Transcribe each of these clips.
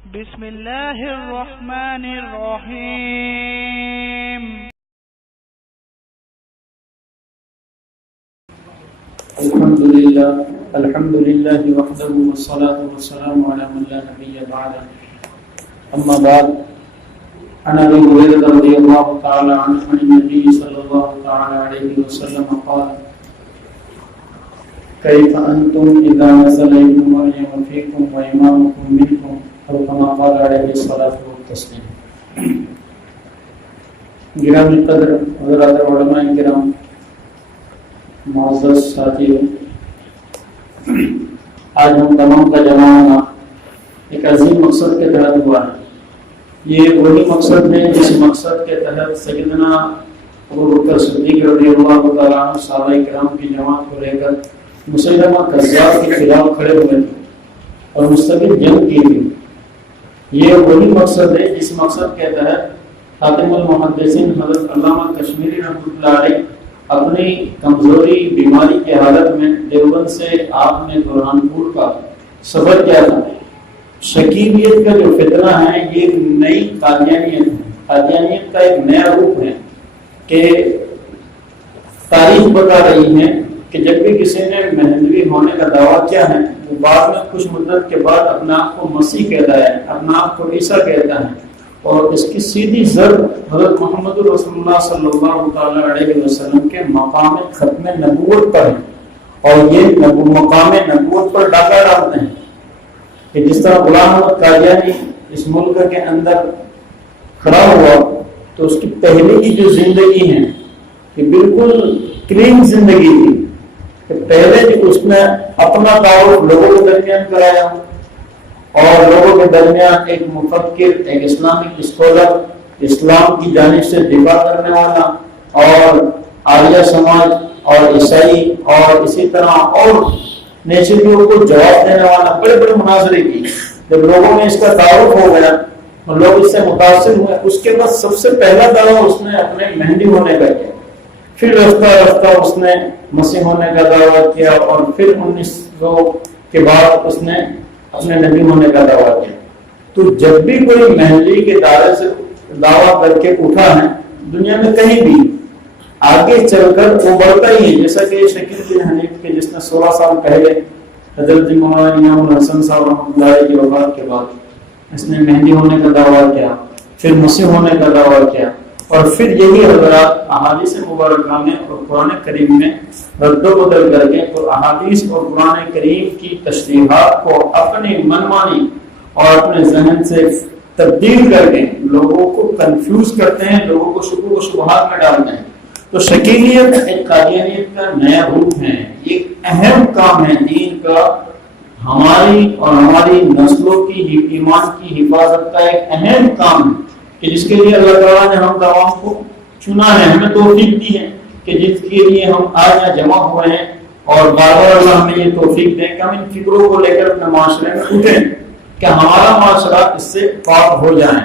بسم الله الرحمن الرحيم. الحمد لله وحده والصلاة والسلام على من لا نبي بعده. أما بعد، عن أبي هريرة رضي الله تعالى عنه عن النبي صلى الله تعالى عليه وسلم قال: كيف أنتم إذا نزل ابن مريم فيكم وإمامكم منكم، أو كما قال عليه الصلاة والتسليم. گرامی قدر حضرات علماء کرام، معزز ساتھیو، آج ہم تمام کا جمع ہونا ایک عظیم مقصد کے تحت ہوا ہے. یہ وہی مقصد ہے جس مقصد کے تحت سیدنا ابوبکر صدیق رضی اللہ تعالیٰ عنہ صحابہ کرام کی جماعت کو لے کر مسلمہ کذاب کے خلاف کھڑے ہوئے تھے اور مستقل جنگ کی تھی. یہ وہی مقصد ہے جس مقصد کے تحت خاتم المحدثین حضرت علامہ کشمیری رحمۃ اللہ علیہ اپنی کمزوری بیماری کی حالت میں دیوبند سے آپ نے برہانپور کا سفر کیا تھا. شکیلیت کا جو فتنہ ہے یہ نئی قادیانیت ہے. قادیانیت کا ایک نیا روپ ہے کہ تاریخ بتا رہی ہے کہ جب بھی کسی نے مہدوی ہونے کا دعویٰ کیا ہے وہ بعد میں کچھ مدت کے بعد اپنے آپ کو مسیح کہتا ہے، اپنے آپ کو عیسیٰ کہتا ہے، اور اس کی سیدھی ضرب حضرت محمد رسول اللہ صلی اللہ تعالی علیہ وسلم کے مقام ختم نبوت پر ہے. اور یہ مقام نبوت پر ڈاکہ ڈالتے ہیں کہ جس طرح غلام احمد قادیانی اس ملک کے اندر کھڑا ہوا تو اس کی پہلے کی جو زندگی ہے یہ بالکل کلین زندگی تھی کہ پہلے اس نے اپنا تعارف لوگوں کے درمیان کرایا اور لوگوں کے درمیان ایک مفکر، ایک اسلامک اسکالر، اسلام کی جانب سے دفاع کرنے والا، اور آریہ سماج اور عیسائی اور اسی طرح اور نیچریوں کو جواب دینے والا بڑے بڑے مناظرے کی. جب لوگوں میں اس کا تعارف ہو گیا اور لوگ اس سے متاثر ہوئے، اس کے بعد سب سے پہلا دعویٰ اس نے اپنے مہدی ہونے کا کیا. پھر رفتہ رفتہ اس نے مسیح ہونے کا دعویٰ کیا اور پھر 1900 کے بعد اس نے اپنے نبی ہونے کا دعویٰ کیا. تو جب بھی کوئی مہدی کے دعوے سے دعویٰ کر کے اٹھا ہے دنیا میں کہیں بھی آگے چل کر وہ بڑھتا ہی ہے. جیسا کہ شکیل بن حنیف کے جس نے 16 سال پہلے حضرت مولانا امام الحسن صاحب رحمۃ اللہ علیہ کی وفات کے بعد اس نے مہدی ہونے کا دعویٰ کیا، پھر مسیح ہونے کا دعویٰ کیا، اور پھر یہی حضرات احادیث مبارکہ میں اور قرآن کریم میں رد و بدل کر کے احادیث اور قرآن کریم کی تشریحات کو اپنی منمانی اور اپنے ذہن سے تبدیل کر کے لوگوں کو کنفیوز کرتے ہیں، لوگوں کو شکوک و شبہات میں ڈالتے ہیں. تو شکیلیت ایک قادیانیت کا نیا روپ ہے. ایک اہم کام ہے دین کا، ہماری اور ہماری نسلوں کی ایمان کی حفاظت کا ایک اہم کام ہے کہ جس کے لیے اللہ تعالیٰ نے ہم تمام کو چنا ہے، ہمیں توفیق دی ہے کہ جس کے لیے ہم آج یہاں جمع ہوئے ہیں. اور بار بار اللہ ہمیں یہ توفیق دے کہ ہم ان فکروں کو لے کر اپنے معاشرے میں اٹھیں کہ ہمارا معاشرہ اس سے پاک ہو جائے.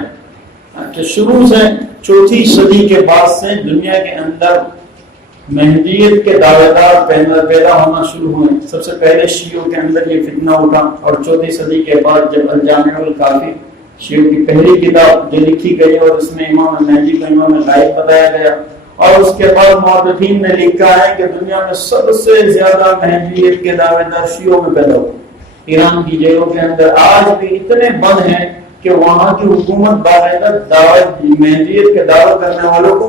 کہ شروع سے 4 صدی کے بعد سے دنیا کے اندر مہدیت کے دعوے دار پیدا ہونا شروع ہوئے. سب سے پہلے شیعوں کے اندر یہ فتنہ اٹھا اور 4 صدی کے بعد جب الجامع الکافی شیعوں کی پہلی کتاب جو لکھی گئی اور اس میں امام مہدی کو امام غائب بتایا گیا، اور اس کے بعد مورخین نے لکھا ہے کہ دنیا میں سب سے زیادہ مہدیت کے دعوے دار شیعوں میں پیدا ہوئے. ایران کی جیلوں کے اندر آج بھی اتنے بند ہیں کہ وہاں کی حکومت باقاعدہ مہدیت کے دعوے کرنے والوں کو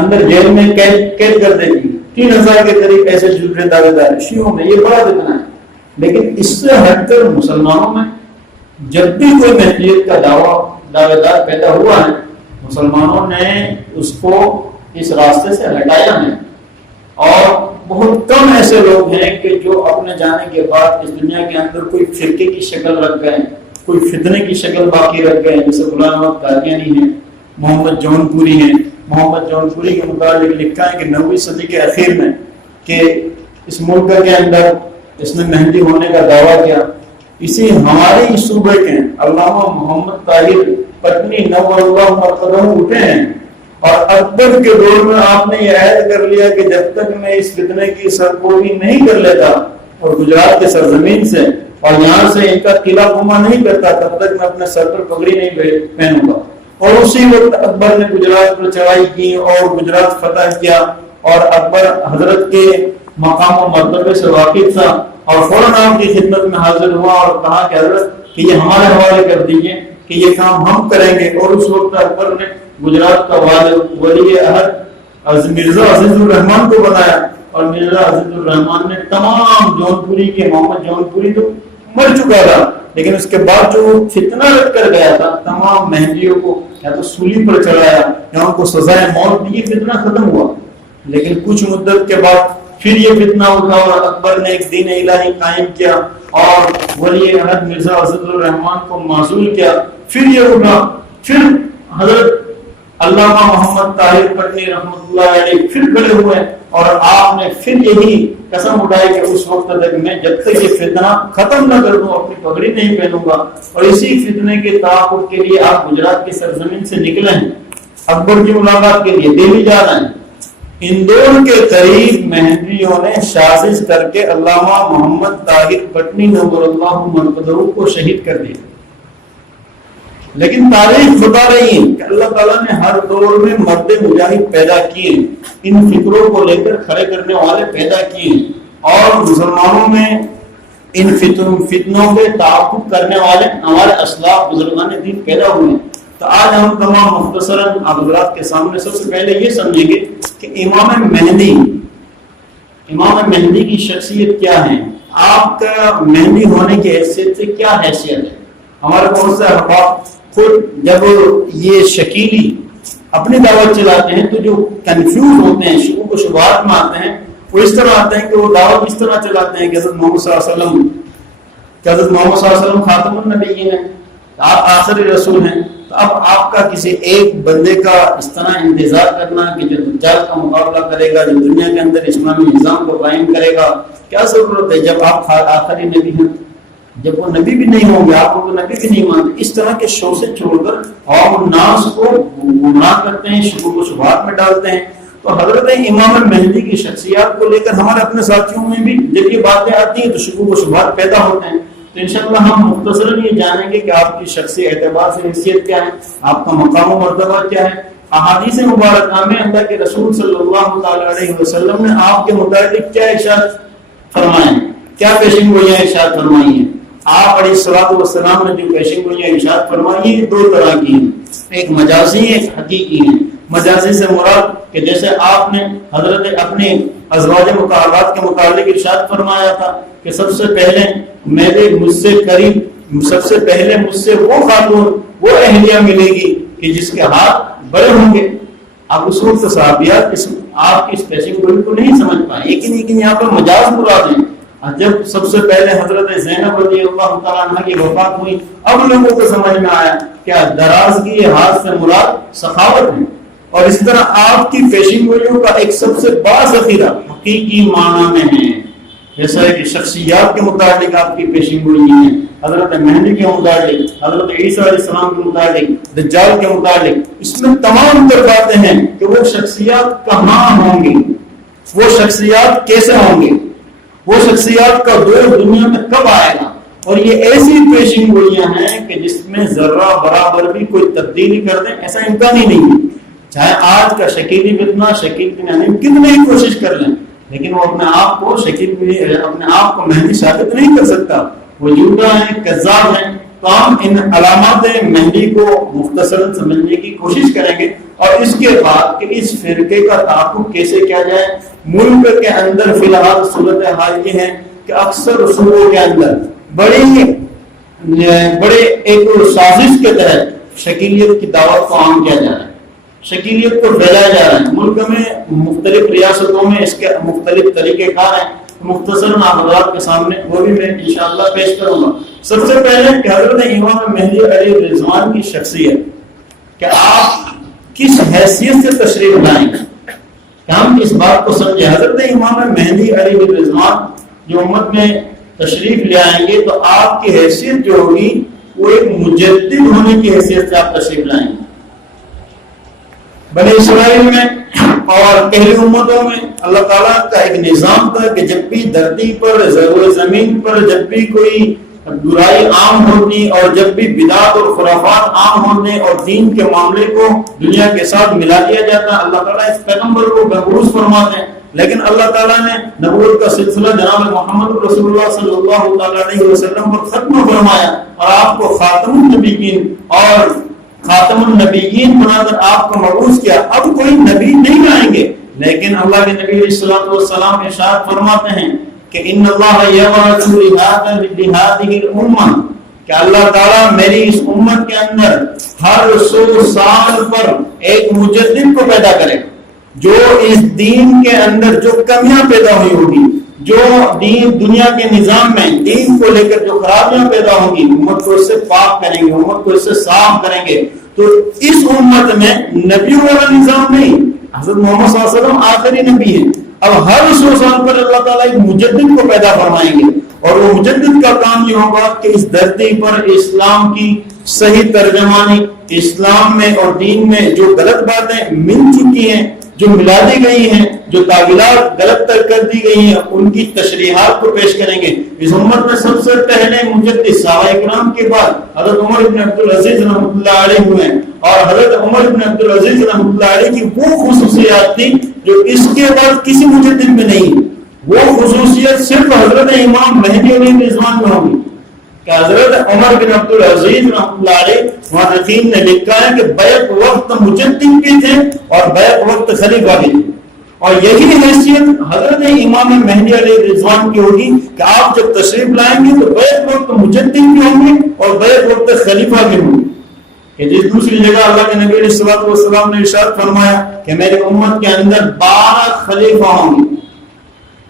اندر جیل میں قید کر دیتی. 3000 کے قریب ایسے جھوٹے دعوے دار شیعوں میں. یہ بڑا فتنہ ہے. لیکن اس سے ہٹ کر مسلمانوں میں جب بھی کوئی مہدیت کا دعوے دار پیدا ہوا ہے مسلمانوں نے اس کو اس راستے سے ہٹایا ہے. اور بہت کم ایسے لوگ ہیں کہ جو اپنے جانے کے بعد اس دنیا کے اندر کوئی فرقے کی شکل رکھ گئے، کوئی فتنے کی شکل باقی رکھ گئے. جیسے غلام احمد قادیانی ہیں، محمد جون پوری ہیں. محمد جون پوری کے متعلق لکھا ہے کہ 9ویں صدی کے اخیر میں کہ اس ملک کے اندر اس نے مہدی ہونے کا دعویٰ کیا. اسی ہمارے صوبے کے علامہ محمد طاہر پٹنی نور اللہ مرقدہ اٹھے ہیں اور اکبر کے دور میں آپ نے یہ عہد کر لیا کہ جب تک میں اس فتنے کی سرکوبی نہیں کر لیتا اور گجرات کے سرزمین سے اور یہاں سے ان کا قلعہ گھما نہیں کرتا تب تک میں اپنے سر پر پگڑی نہیں پہنوں گا. اور اسی وقت اکبر نے گجرات پر چڑھائی کی اور گجرات فتح کیا. اور اکبر حضرت کے مقام و مرتبے سے واقف تھا اور فوراً آپ کی خدمت میں حاضر ہوا اور کہا کہ حضرت کہ یہ ہمارے حوالے کر دیجئے کہ یہ کام ہم کریں گے. اور اس وقت اکبر نے گجرات کا ولی عہد مرزا عزیز الرحمان کو بنایا. اور مرزا عزیز الرحمان نے تمام جون پوری کے محمد جون پوری تو مر چکا تھا لیکن اس کے بعد جو فتنہ رکھ کر گیا تھا تمام مہندیوں کو یا تو سولی پر چڑھایا یا ان کو سزائے موت دی. یہ فتنہ ختم ہوا لیکن کچھ مدت کے بعد پھر یہ فتنہ اٹھا اور اکبر نے ایک دین الہی قائم کیا اور ولی عہد مرزا عزیز الرحمان کو معزول کیا. پھر یہ اٹھا, پھر حضرت علامہ محمد طاہر پٹنی رحمۃ اللہ علیہ پھر کھڑے ہوئے اور آپ نے پھر یہی قسم اٹھائی کہ اس وقت تک میں جب تک یہ فتنہ ختم نہ کر دوں اپنی پگڑی نہیں پہنوں گا. اور اسی فتنے کے تحفظ کے لیے آپ گجرات کی سرزمین سے نکلے ہیں اکبر کی ملاقات کے لیے دہلی جا رہے ہیں. اندور کے قریب مہندیوں نے سازش کر کے علامہ محمد طاہر پٹنی نور اللہ مرقدہ کو شہید کر دیا. لیکن تاریخ بتا رہی ہے کہ اللہ تعالیٰ نے ہر دور میں مرد مجاہد پیدا کیے, ان فکروں کو لے کر کھڑے کرنے والے پیدا کیے اور مسلمانوں میں ان فتنوں کے تعاقب کرنے والے ہمارے اسلاف بزرگان دین پیدا ہوئے. تو آج ہم تمام مختصراً آپ حضرات کے سامنے سب سے پہلے یہ سمجھیں گے کہ امام مہدی کی شخصیت کیا ہے, آپ کا مہدی ہونے کی حیثیت سے کیا حیثیت ہے. ہمارے بہت سے احباب خود جب یہ شکیلی اپنی دعوت چلاتے ہیں تو جو کنفیوز ہوتے ہیں, شکوک و شبہات میں آتے ہیں, وہ اس طرح آتے ہیں کہ وہ دعوت اس طرح چلاتے ہیں کہ حضرت محمد صلی اللہ علیہ وسلم خاتم النبیین ہیں, آپ آخری رسول ہیں. تو اب آپ کا کسی ایک بندے کا اس طرح انتظار کرنا کہ جو دجال کا مقابلہ کرے گا, جو دنیا کے اندر اسلامی نظام کو قائم کرے گا, کیا ضرورت ہے جب آپ آخری نبی ہیں, جب وہ نبی بھی نہیں ہوں گے, آپ کو نبی بھی نہیں مانتے. اس طرح کے شو سے چھوڑ کر عوام الناس کو گمراہ کرتے ہیں, شکوک و شبہات میں ڈالتے ہیں. تو حضرت امام مہدی کی شخصیات کو لے کر ہمارے اپنے ساتھیوں میں بھی جب یہ باتیں آتی ہیں تو شکوک و شبہات پیدا ہوتے ہیں. تو انشاءاللہ ہم مختصراً یہ جانیں گے کہ آپ کی شخصی اعتبار سے حیثیت کیا ہے, آپ کا مقام و مرتبہ کیا ہے. احادیث مبارکہ میں اللہ کے رسول صلی اللہ تعالی علیہ وسلم نے آپ کے متعلق کیا ارشاد فرمائے, کیا پیشین گوئیاں ارشاد فرمائی ہیں. آپ علیہ الصلوۃ والسلام نے جو پیشین گوئیاں ارشاد فرمائی ہیں دو طرح کی ہیں, ایک مجازی ہے, ایک حقیقی ہے. مجازی سے مراد کہ جیسے آپ نے حضرت اپنے ازواج مطہرات کے متعلق ارشاد فرمایا تھا کہ سب سے پہلے مجھ سے قریب, سب سے پہلے مجھ سے وہ خاتون, وہ اہلیہ ملے گی کہ جس کے ہاتھ بڑے ہوں گے. اب اس وقت صحابیات آپ کی اس پیشین گوئی کو نہیں سمجھ پائے, لیکن یہاں پر مجاز مراد ہے. جب سب سے پہلے حضرت زینب رضی اللہ تعالیٰ عنہ کی وفات ہوئی, اب لوگوں کو سمجھ میں آیا کیا درازگی ہاتھ سے مراد سخاوت ہے. اور اس طرح آپ کی پیشین گوئیوں کا ایک سب سے بڑا ذخیرہ حقیقی معنی میں ہے. جیسا کہ شخصیات کے متعلق آپ کی پیشین گوئی ہیں, حضرت مہدی کے متعلق, حضرت عیسیٰ علیہ السلام کے متعلق, دجال کے متعلق, اس میں تمام تر باتیں ہیں کہ وہ شخصیات کہاں ہوں گی, وہ شخصیات کیسے ہوں گی, وہ شخصیات کا دور دنیا میں کب آئے گا. اور یہ ایسی پیشین گوئیاں ہیں کہ جس میں ذرہ برابر بھی کوئی تبدیلی کر دیں ایسا امکان ہی نہیں ہے. چاہے آج کا شکیل ابن کتنی ہی کوشش کر لیں, لیکن وہ اپنے آپ کو مہدی ثابت نہیں کر سکتا. وہ جھوٹا ہے, کذاب ہے. تو ہم ان علامات مہدی کو مختصراً سمجھنے کی کوشش کریں گے اور اس کے بعد کہ اس فرقے کا تعاقب کیسے کیا جائے. ملک کے اندر فی الحال صورتحال یہ ہے کہ اکثر صوبوں کے اندر بڑے ایک سازش کے تحت شکیلیت کی دعوت کو عام کیا جا رہا ہے, شکیلیت کو پھیلایا جا رہا ہے. ملک میں مختلف ریاستوں میں اس کے مختلف طریقہ کار ہیں. مختصراً حضرات کے سامنے وہ بھی میں انشاءاللہ پیش کروں گا. سب سے پہلے کہ حضرت امام مہدی علیہ الرضوان کی شخصیت, کہ آپ کس حیثیت سے تشریف لائیں گے, کہ ہم اس بات کو سمجھیں. حضرت امام مہدی علیہ الرضوان جو امت میں تشریف لے آئیں گے تو آپ کی حیثیت جو ہوگی وہ ایک مجدد ہونے کی حیثیت سے آپ تشریف لائیں گے. بنی اسرائیل میں اور پہلی امتوں میں اللہ تعالیٰ کا ایک نظام تھا کہ جب بھی دھرتی پر زمین پر جب بھی کوئی برائی عام ہوتی اور جب بھی بدعت اور خرافات عام ہونے اور دین کے معاملے کو دنیا کے ساتھ ملا دیا جاتا ہے، اللہ تعالیٰ اس پیغمبر کو مبعوث فرماتے ہیں، لیکن اللہ تعالیٰ نے نبوت کا سلسلہ جناب محمد رسول اللہ صلی اللہ تعالیٰ علیہ وسلم پر ختم فرمایا اور آپ کو خاتم النبیین اور خاتم النبیین بنا کر آپ کو مبعوث کیا۔ اب کوئی نبی نہیں آئیں گے، لیکن اللہ کے نبی علیہ الصلوۃ والسلام ارشاد فرماتے ہیں کہ ان اللہ یبعث لهذه الامہ، کہ اللہ تعالیٰ میری اس امت کے اندر ہر 100 سال پر ایک مجدد کو پیدا کرے، جو اس دین کے اندر جو کمیاں پیدا ہوئی ہوگی، جو دین دنیا کے نظام میں دین کو لے کر جو خرابیاں پیدا ہوں گی، امت کو اس سے پاک کریں گے، امت کو اس سے صاف کریں گے۔ تو اس امت میں نبیوں والا نظام نہیں، حضرت محمد صلی اللہ علیہ وسلم آخری نبی ہیں۔ اب ہر 100 سال پر اللہ تعالیٰ ایک مجدد کو پیدا فرمائیں گے، اور وہ مجدد کا کام یہ ہوگا کہ اس دھرتی پر اسلام کی صحیح ترجمانی، اسلام میں اور دین میں جو غلط باتیں مل چکی ہیں، جو ملا دی گئی ہیں، جو تعویلات غلط تر کر دی گئی ہیں، ان کی تشریحات کو پیش کریں گے۔ اس امت میں سب سے پہلے مجدد صحابہ کرام کے بعد حضرت عمر بن عبدالعزیز رحمۃ اللہ علیہ ہوئے، اور حضرت عمر بن عبدالعزیز رحمۃ اللہ علیہ کی وہ خصوصیات تھی جو اس کے بعد کسی مجدد میں نہیں۔ وہ خصوصیت صرف حضرت امام مہدی علیہ السلام میں ہوگی کہ حضرت عمر بن عبدالعزیز رحمۃ اللہ علیہ محققین نے لکھا ہے کہ بیک وقت مجدد بھی تھے اور بیک وقت خلیفہ بھی تھے، اور یہی حیثیت حضرت امام مہدی علیہ الرضوان کی ہوگی کہ آپ جب تشریف لائیں گے تو بیک وقت مجدد بھی ہوں گے اور بیک وقت خلیفہ بھی ہوں گے۔ کہ جس دوسری جگہ اللہ کے نبی علیہ الصلوۃ والسلام نے ارشاد فرمایا کہ میری امت کے اندر 12 خلیفہ ہوں گے۔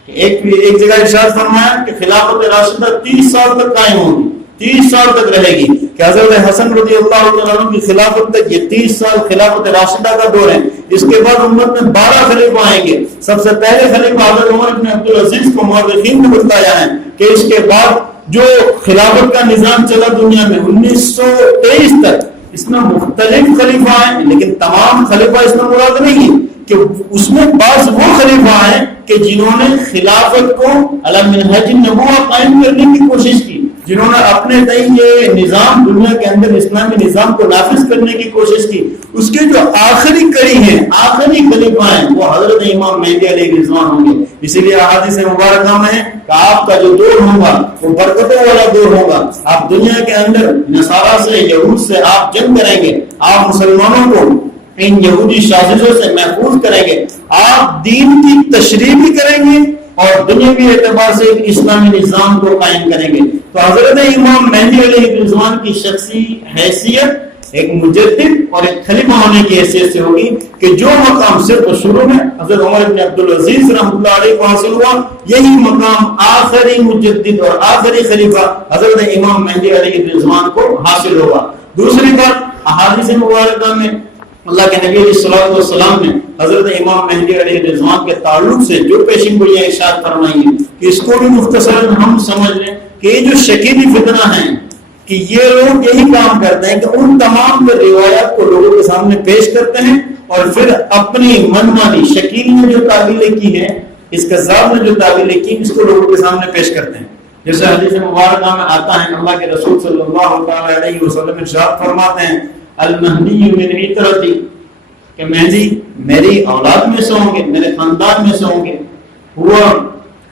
ایک جگہ ارشاد فرمایا کہ خلافت راشدہ 30 سال تک قائم ہوگی، 30 سال تک رہے گی، کہ حضرت حسن رضی اللہ تعالیٰ عنہ کی خلافت تک یہ 30 سال خلافت راشدہ کا دور ہے۔ اس کے بعد امت میں 12 خلیفہ آئیں گے۔ سب سے پہلے خلیفہ حضرت عمر بن عبدالعزیز کو مورخین نے بتایا ہے کہ اس کے بعد جو خلافت کا نظام چلا دنیا میں 1923 تک، اس میں مختلف خلیفہ ہیں، لیکن تمام خلیفہ اس میں مراد نہیں ہے، کہ اس میں بعض وہ خلیفہ ہیں کہ جنہوں نے خلافت کو علی منہج النبوہ قائم کرنے کی کوشش کی، جنہوں نے اپنے تئیں یہ نظام دنیا کے اندر اسلامی نظام کو نافذ کرنے کی کوشش کی۔ اس کے جو آخری کڑی ہیں، آخری خلیفہ ہیں، وہ حضرت امام مہدی علیہ الرضوان ہوں گے۔ اسی لیے احادیث مبارکہ میں ہے کہ آپ کا جو دور ہوگا وہ برکتوں والا دور ہوگا۔ آپ دنیا کے اندر نصارہ سے، یہود سے آپ جنگ کریں گے، آپ مسلمانوں کو ان یہودی سازشوں سے محفوظ کریں گے، آپ دین کی تشریح بھی کریں گے اور دنیاوی اعتبار سے ایک اسلامی نظام کو قائم کریں گے۔ تو حضرت امام مہدی علیہ الرضوان کی شخصی حیثیت ایک مجدد اور ایک خلیفہ ہونے کی حیثیت سے ہوگی کہ جو مقام صرف شروع میں حضرت عمر بن عبدالعزیز رحمۃ اللہ علیہ کو حاصل ہوا، یہی مقام آخری مجدد اور آخری خلیفہ حضرت امام مہدی علیہ الرضوان کو حاصل ہوگا۔ دوسری بات، احادیث مبارکہ میں اللہ کے نبی علیہ الصلوۃ والسلام نے حضرت امام مہدی علیہ الرضوان کے تعلق سے جو پیشین گوئیاں ارشاد فرمائی ہیں کہ اس کو بھی مختصراً ہم سمجھ لیں کہ یہ جو شکیلی فتنہ ہیں کہ یہ لوگ یہی کام کرتے ہیں کہ ان تمام روایات کو لوگوں کے سامنے پیش کرتے ہیں اور پھر اپنی منمانی شکیل نے جو تعویلیں کی ہیں، اس کذاب نے جو تعویلیں کی، اس کو لوگوں کے سامنے پیش کرتے ہیں۔ جیسے حدیث مبارکہ میں آتا ہے، اللہ کے رسول صلی اللہ علیہ وسلم ارشاد فرماتے ہیں المہدی من عطرتی، کہ مہدی میری اولاد میں سے ہوں گے، میرے خاندان میں سے ہوں گے، ہوا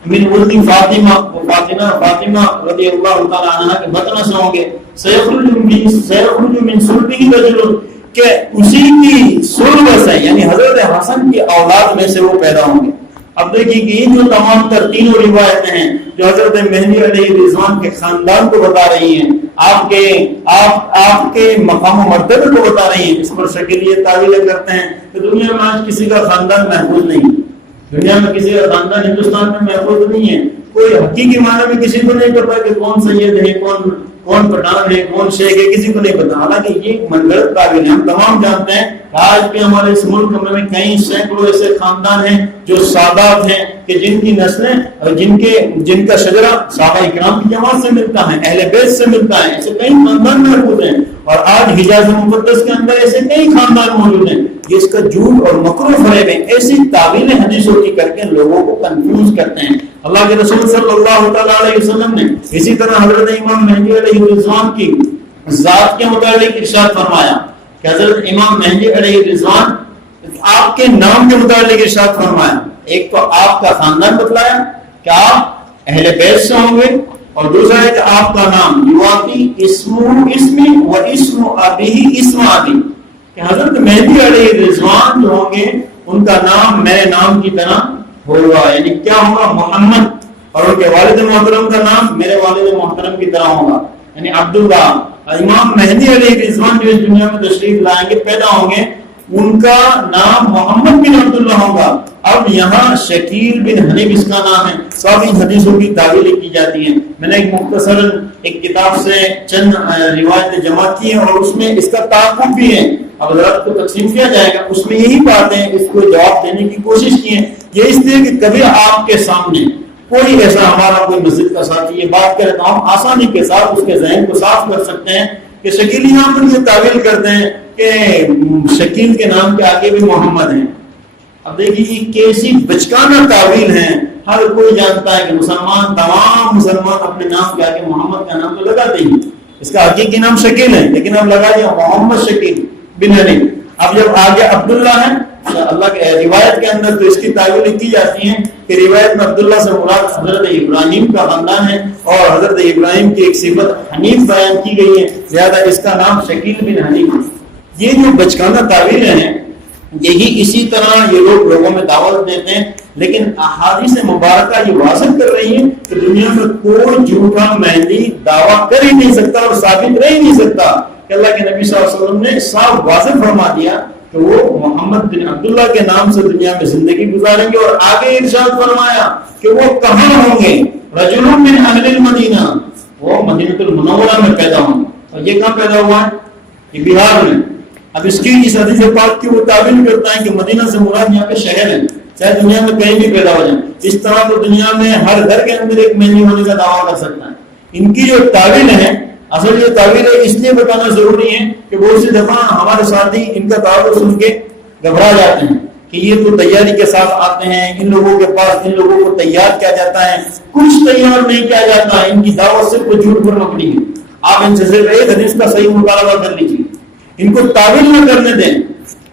من ولد فاطمہ، وہ فاطمہ رضی اللہ تعالی عنہا کے بطن سے ہوں گے، سیخرج من صلبہ رجل، کہ اسی کی صلب سے یعنی حضرت حسن کی اولاد میں سے وہ پیدا ہوں گے۔ اب دیکھیے کہ یہ جو تمام تینوں روایتیں ہیں جو حضرت مہدی علیہ الرضوان کے خاندان کو بتا رہی ہیں، آپ کے مقام و مرتبے کو بتا رہی ہیں، اس پر شکل یہ تعویلیں کرتے ہیں کہ دنیا میں آج کسی کا خاندان محفوظ نہیں، دنیا میں کسی کا خاندان ہندوستان میں محفوظ نہیں ہے، کوئی حقیقی معنی میں کسی کو نہیں پتا کہ کون سید ہے، کون پٹھان ہے، کون شیخ ہے، کسی کو نہیں پتا۔ حالانکہ یہ منگلت تعویل ہے، ہم تمام جانتے ہیں کہ آج بھی ہمارے اس ملک میں کئی سینکڑوں ایسے خاندان ہیں جو سادات ہیں کہ جن کی نسلیں اور جن کا شجرہ صحابہ کرام کی جماعت سے ملتا ہے، اہل بیت سے ملتا ہے، ایسے کئی خاندان محفوظ ہیں۔ اور آج حجاز مقدس کے اندر ایسے کئی خاندان موجود ہیں یہ اس کا جھوٹ اور مکر و فریب ہے، ایسی تعویلیں حدیثوں کی کر کے لوگوں کو کنفیوز کرتے ہیں۔ اللہ کے رسول صلی اللہ تعالیٰ علیہ وسلم نے اسی طرح حضرت امام مہدی علیہ الرضوان کی ذات کے متعلق ارشاد فرمایا کہ حضرت امام مہدی علیہ الرضوان آپ کے نام کے متعلق ارشاد فرمایا، ایک تو آپ کا خاندان بتلایا کہ آپ اہل بیت سے ہوں گے، اور دوسرا ہے کہ آپ کا نام یواقی اسمی و اسم ابی اسم ابی، کہ حضرت مہدی علیہ الرضوان جو ہوں گے ان کا نام میرے نام کی طرح ہوگا، یعنی کیا ہوگا؟ محمد، اور ان کے والد محترم کا نام میرے والد محترم کی طرح ہوگا، یعنی عبداللہ۔ امام مہدی علیہ الرضوان جو اس دنیا میں تشریف لائیں گے، پیدا ہوں گے، ان کا نام محمد بن عبداللہ ہوگا۔ اب یہاں شکیل بن حنیف اس کا نام ہے، سب ان حدیثوں کی تعویلیں کی جاتی ہیں۔ میں نے ایک مختصر ایک کتاب سے چند روایتیں جمع کی ہیں اور اس میں اس کا تعاقب بھی ہے، اب حضرات کو تقسیم کیا جائے گا، اس میں یہی باتیں اس کو جواب دینے کی کوشش کی ہے۔ یہ اس لیے کہ کبھی آپ کے سامنے کوئی ایسا ہمارا کوئی مسجد کا ساتھی یہ بات کرے تو ہم آسانی کے ساتھ اس کے ذہن کو صاف کر سکتے ہیں کہ شکیل یہاں پر یہ تعویل کرتے ہیں کہ شکیل کے نام کے آگے بھی محمد ہیں۔ اب دیکھیے یہ کیسی بچکانہ تعویل ہے، ہر کوئی جانتا ہے کہ مسلمان، تمام مسلمان اپنے نام کے آگے محمد کا نام تو لگاتے ہی، اس کا حقیقی نام شکیل ہے لیکن اب لگا دیا محمد شکیل بن حنیف۔ اب جب آگے عبداللہ ہے اللہ کے روایت کے اندر تو اس کی تعویل کی جاتی ہیں کہ روایت میں عبداللہ سے مراد حضرت ابراہیم کا خاندان ہے اور حضرت ابراہیم کی ایک صفت حنیف بیان کی گئی ہے، لہذا اس کا نام شکیل بن حنیف۔ یہ جو بچکانہ تعویلیں ہیں یہی اسی طرح یہ لوگ لوگوں میں دعوت دیتے ہیں، لیکن احادیث مبارکہ یہ واضح کر رہی ہیں کہ دنیا میں کوئی جھوٹا مہدی دعویٰ کر ہی نہیں سکتا اور ثابت رہ ہی نہیں سکتا کہ اللہ کے نبی صلی اللہ علیہ وسلم نے صاف واضح فرما دیا کہ وہ محمد بن عبداللہ کے نام سے دنیا میں زندگی گزاریں گے، اور آگے ارشاد فرمایا کہ وہ کہاں ہوں گے؟ رجل من اہل المدینہ، وہ مدینہ المنورہ میں پیدا ہوں گے۔ اور یہ کہاں پیدا ہوا ہے؟ یہ بہار میں۔ اب اس کی اس حدیث پاک کی وہ تعبیر کرتا ہے کہ مدینہ سے مراد یہاں کے شہر ہے، چاہے دنیا میں کہیں بھی پیدا ہو جائیں، اس طرح تو دنیا میں ہر گھر کے اندر ایک مہدی ہونے کا دعویٰ کر سکتا ہے۔ ان کی جو تعویل ہے، اصل یہ تعویل ہے اس لیے بتانا ضروری ہے کہ بہت سی دفعہ ہمارے ساتھی ان کا تعارف سن کے گھبرا جاتے ہیں کہ یہ تو تیاری کے ساتھ آتے ہیں، ان لوگوں کے پاس ان لوگوں کو تیار کیا جاتا ہے، کچھ تیار نہیں کیا جاتا ہے، ان کی دعوت صرف جھوٹ پر مبنی ہے۔ آپ ان سے صرف ایک حدیث کا صحیح مطالبہ کر لیجیے، ان کو تعویل نہ کرنے دیں۔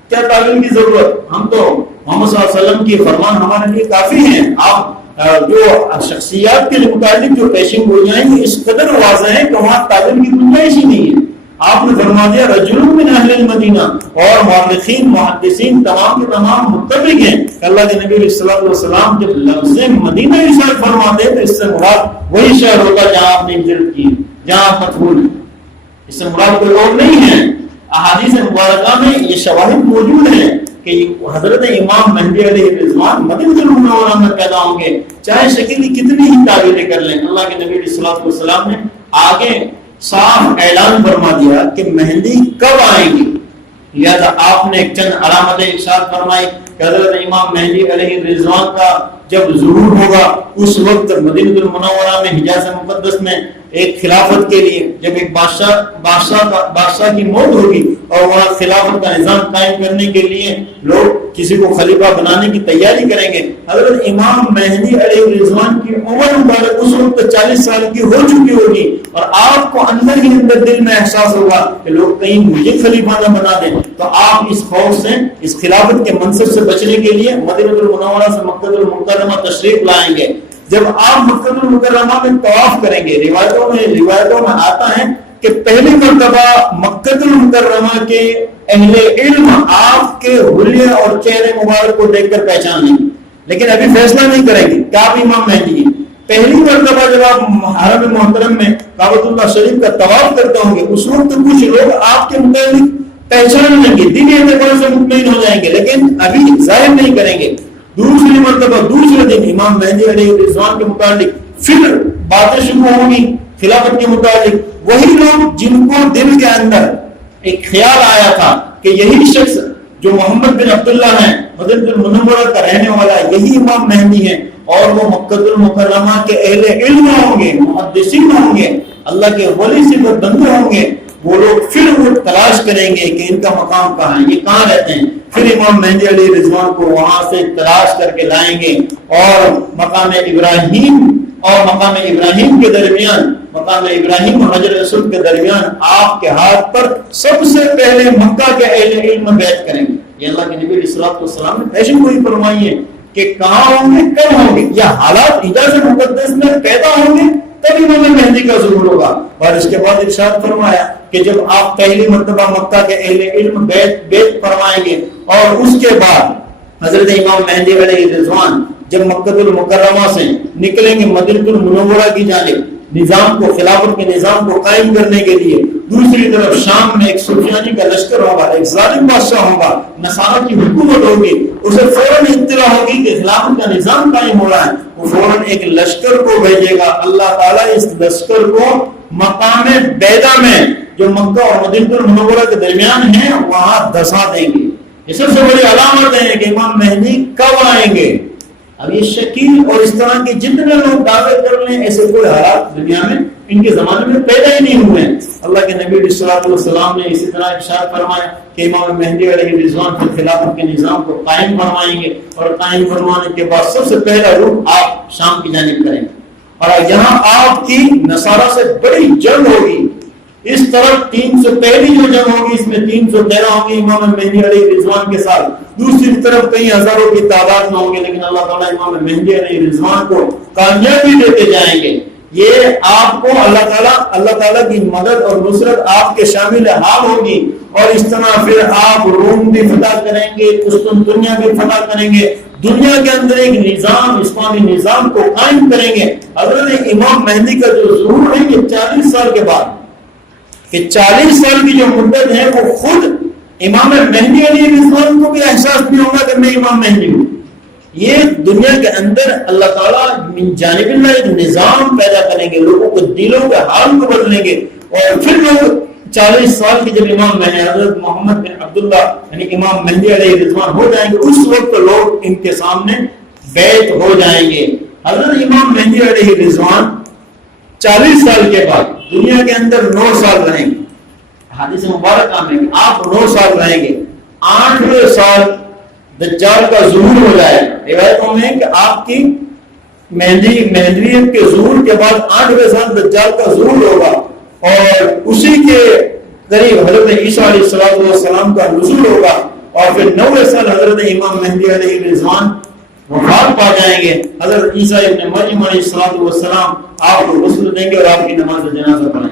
کیا تعویل کی ضرورت؟ ہم تو محمد صلی اللہ علیہ وسلم کی فرمان ہمارے لیے کافی ہیں۔ آپ جو شخصیات کے متعلق جو پیشین گوئیاں ہیں اس قدر واضح ہے کہ وہاں تعویل کی گنجائش ہی نہیں ہے۔ آپ نے فرما دیا رجل من اہل المدینہ، اور مؤرخین محدثین تمام کے تمام متفق ہیں کہ اللہ کے نبی صلی اللہ علیہ وسلم جب لفظ مدینہ ارشاد فرماتے ہیں تو اس سے مراد وہی شہر ہوتا ہے جہاں آپ نے ہجرت کی، جہاں آپ مدفون ہیں، اس سے مراد کوئی اور نہیں ہے۔ احادیث مبارکہ میں یہ شواہد موجود ہیں کہ حضرت امام مہدی علیہ الرضوان مدینہ المنورہ میں پیدا ہوں گے، چاہے شکیل کتنی ہی تعویلیں کر لیں۔ اللہ کے نبی صلی اللہ علیہ وسلم نے آگے صاف اعلان فرما دیا کہ مہندی کب آئیں گی، لہذا آپ نے ایک چند علامتیں ارشاد فرمائی کہ حضرت امام مہدی علیہ الرضوان کا جب ظہور ہوگا اس وقت مدینہ المنورہ میں حجاز مقدس میں ایک خلافت کے لیے جب ایک بادشاہ کی موت ہوگی اور وہاں خلافت کا نظام قائم کرنے کے لیے لوگ کسی کو خلیفہ بنانے کی تیاری کریں گے، حضرت امام مہدی علیہ الرضوان کی عمر مبارک اس وقت 40 سال کی ہو چکی ہوگی، اور آپ کو اندر ہی اندر دل میں احساس ہوگا کہ لوگ کہیں مجھے خلیفہ نہ بنا دیں، تو آپ اس خوف سے اس خلافت کے منصب سے بچنے کے لیے مدینہ المنورہ سے مکہ المکرمہ تشریف لائیں گے۔ جب آپ مکہ المکرمہ میں طواف کریں گے، روایتوں میں آتا ہے کہ پہلی مرتبہ مکہ المکرمہ کے اہل علم آپ کے حلیے اور چہرے مبارک کو دیکھ کر پہچان لیں گے، لیکن ابھی فیصلہ نہیں کریں گے کہ آپ امام مہدی ہیں۔ پہلی مرتبہ جب آپ حرم محترم میں کعبۃ اللہ شریف کا طواف کرتے ہوں گے اس وقت کچھ لوگ آپ کے متعلق پہچان لیں گے، دینی اعتبار سے مطمئن ہو جائیں گے، لیکن ابھی ظاہر نہیں کریں گے۔ دوسری مرتبہ دوسرے دن امام مہدی علیہ الرضوان کے متعلق پھر باتیں شروع ہوں گی خلافت کے متعلق، وہی لوگ جن کو دل کے اندر ایک خیال آیا تھا کہ یہی شخص جو محمد بن عبداللہ ہیں مدینہ المنورہ کا رہنے والا یہی امام مہدی ہیں، اور وہ مکہ المکرمہ کے اہل علم ہوں گے، محدثین ہوں گے، اللہ کے ولی صفت بندے ہوں گے، وہ لوگ پھر وہ تلاش کریں گے کہ ان کا مقام کہاں ہے، یہ کہاں رہتے ہیں، پھر امام مہدی علیہ رضوان کو وہاں سے تلاش کر کے لائیں گے اور مقام ابراہیم کے درمیان، مقام ابراہیم اور حجر اسود کے درمیان آپ کے ہاتھ پر سب سے پہلے مکہ کے اہل علم بیعت کریں گے۔ یہ اللہ کے نبی علیہ الصلوۃ والسلام نے پیشن گوئی فرمائی ہے کہ کہاں ہوں گے، کب ہوں گے، یا حالات اجازت مقدس میں پیدا ہوں گے تب امام مہدی کا ظہور ہوگا۔ اور اس کے بعد ارشاد فرمایا کہ جب آپ پہلی مرتبہ مکہ کے اہل علم بیعت فرمائیں گے اور اس کے بعد حضرت امام مہدی علیہ رضوان جب مکہ المکرمہ سے نکلیں گے مدینہ المنورہ کی جانب نظام کو، خلافت کے نظام کو قائم کرنے کے لیے، دوسری طرف شام میں ایک سفیانی کا لشکر ہوگا، ایک ظالم بادشاہ ہوگا، نصارہ کی حکومت ہوگی، اسے فوراً اطلاع ہوگی کہ خلافت کا نظام قائم ہو رہا ہے، وہ فوراً ایک لشکر کو بھیجے گا۔ اللہ تعالیٰ اس لشکر کو مقام بیدا میں جو مکہ اور مدینہ المنورہ کے درمیان ہے وہاں دھسا دیں گے۔ یہ سب سے بڑی علامت ہے کہ امام مہدی کب آئیں گے۔ اب یہ شکیل اور اس طرح کے جتنے لوگ دعوے کر لیں ایسے کوئی حالات دنیا میں ان کے زمانے میں پیدا ہی نہیں ہوئے ہیں۔ اللہ کے نبی علیہ الصلوۃ والسلام نے اسی طرح ارشاد فرمایا کہ امام مہدی علیہ رضوان پھر خلافت کے نظام کو قائم فرمائیں گے اور قائم فرمانے کے بعد سب سے پہلا رخ آپ شام کی جانب کریں گے اور یہاں آپ کی نصارہ سے بڑی جنگ ہوگی۔ اس طرف 300 پہلی جو جنگ ہوگی اس میں 313 ہوں گے امام مہدی علیہ رضوان کے ساتھ، دوسری طرف کئی ہزاروں کی تعداد میں ہوں گے، لیکن اللہ تعالیٰ امام مہدی علیہ رضوان کو کامیابی دیتے جائیں گے۔ یہ آپ کو اللہ تعالیٰ کی مدد اور نصرت آپ کے شامل حال ہوگی اور اس طرح پھر آپ روم بھی فتح کریں گے، قسطنطنیہ بھی فتح کریں گے، دنیا کے اندر ایک نظام، اسلامی نظام کو قائم کریں گے۔ حضرت امام مہدی کا جو ظہور ہے یہ 40 سال کے بعد، کہ 40 سال کی جو مدت ہے وہ خود امام مہدی علیہ رضوان کو بھی احساس نہیں ہوگا کہ میں امام مہدی ہوں۔ یہ دنیا کے اندر اللہ تعالیٰ من جانب اللہ ایک نظام پیدا کریں گے، لوگوں کو دلوں کے حال کو بدلیں گے اور پھر لوگ 40 سال کی جب امام مہدی حضرت محمد بن عبداللہ یعنی امام مہدی علیہ رضوان ہو جائیں گے اس وقت لوگ ان کے سامنے بیعت ہو جائیں گے۔ حضرت امام مہدی علیہ رضوان 40 سال کے بعد دنیا کے اندر 9 سال رہیں گے۔ حدیث مبارکہ میں آپ 9 سال رہیں گے، 8ویں سال دجال کا ظہور ہو جائے گا۔ روایتوں میں کہ آپ کی مہدویت کے ظہور کے بعد 8ویں سال دجال کا ظہور ہوگا اور اسی کے قریب حضرت عیسیٰ علیہ السلام کا نزول ہوگا اور پھر 9ویں سال حضرت امام مہدی علیہ رضوان وفات پا جائیں گے۔ حضرت عیسیٰ ابن مریم علیہ السلام آپ کو غسل دیں گے اور آپ کی نماز جنازہ پڑھیں گے۔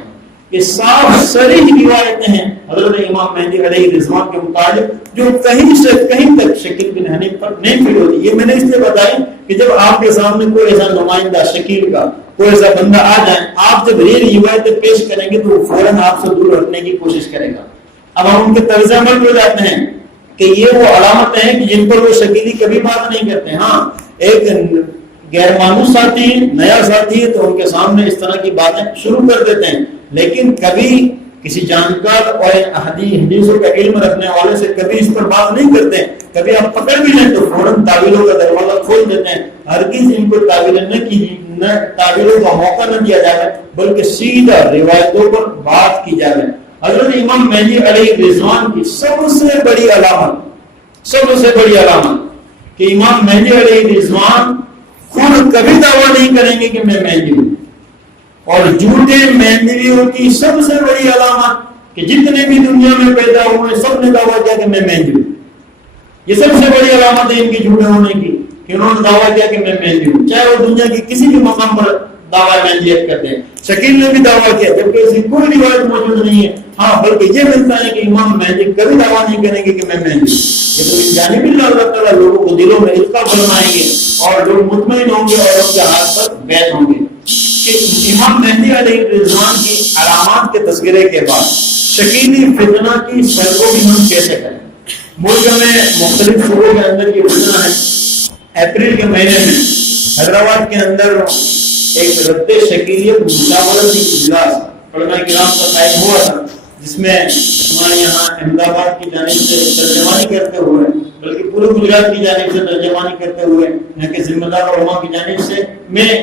یہ صاف صریح روایتیں ہیں حضرت امام مہدی علیہ رضوان کے متعلق جو کہیں سے کہیں تک شکیل بن حنیف پر نہیں فیل ہوتی۔ یہ میں نے اس لیے بتائی کہ جب آپ کے سامنے کوئی ایسا نمائندہ شکیل کا کوئی ایسا بندہ آ جائے، آپ جب یہ روایتیں پیش کریں گے تو وہ فوراً آپ سے دور ہٹنے کی کوشش کرے گا۔ اب ہم ان کے طرز عمل ہو جاتے ہیں کہ یہ وہ علامتیں ہیں کہ جن پر وہ شکیلی کبھی بات نہیں کرتے۔ ہاں ایک غیر معمول ساتھی نیا ساتھی ہے تو ان کے سامنے اس طرح کی باتیں شروع کر دیتے ہیں، لیکن کبھی کسی جانکار اور حدیثوں کا علم رکھنے والے سے کبھی اس پر بات نہیں کرتے ہیں۔ کبھی آپ پکڑ بھی لیں تو فوراً تعویلوں کا دروازہ کھول دیتے ہیں۔ ہرگز ان کو تعویلوں کا موقع نہ دیا جائے بلکہ سیدھا روایتوں پر بات کی جائے۔ حضرت امام مہدی علیہ رضوان کی سب سے بڑی علامت کہ امام مہدی علیہ رضوان خود کبھی دعویٰ نہیں کریں گے کہ میں مہدی ہوں، اور جھوٹے مہدویوں کی سب سے بڑی علامت کہ جتنے بھی دنیا میں پیدا ہوئے سب نے دعویٰ کیا کہ میں مہدی ہوں۔ یہ سب سے بڑی علامت ہے ان کی جھوٹے ہونے کی کہ انہوں نے دعویٰ کیا کہ میں مہدی ہوں، چاہے وہ دنیا کی کسی بھی مقام پر دعویٰ مہدیت کرتے ہیں۔ شکیل نے بھی دعویٰ کیا جبکہ ایسی کوئی روایت موجود نہیں ہے۔ ہاں بلکہ یہ ملتا ہے کہ امام مہدی کبھی دعویٰ نہیں کریں گے کہ میں مہدی ہوں۔ لیکن جانب اللہ تعالیٰ لوگوں کو دلوں میں القاء فرمائیں گے اور لوگ مطمئن ہوں گے اور ان کے ہاتھ پر بیعت ہوں گے۔ کہ امام مہدی علیہ رضوان کی علامات کے تذکرے کے بعد شکیلی فتنہ کی سرگوئی ہم کیسے کریں؟ ملک میں مختلف صوبوں کے اندر یہ فتنہ ہے۔ اپریل کے مہینے میں حیدرآباد کے اندر ایک رد شکیلیت مشاورتی اجلاس علماء کرام کا قائم ہوا تھا، جس میں ہمارے یہاں احمد آباد کی جانب سے ترجمانی کرتے ہوئے بلکہ پورے گجرات کی جانب سے ترجمانی کرتے ہوئے یہاں کے ذمہ دار علماء کی جانب سے میں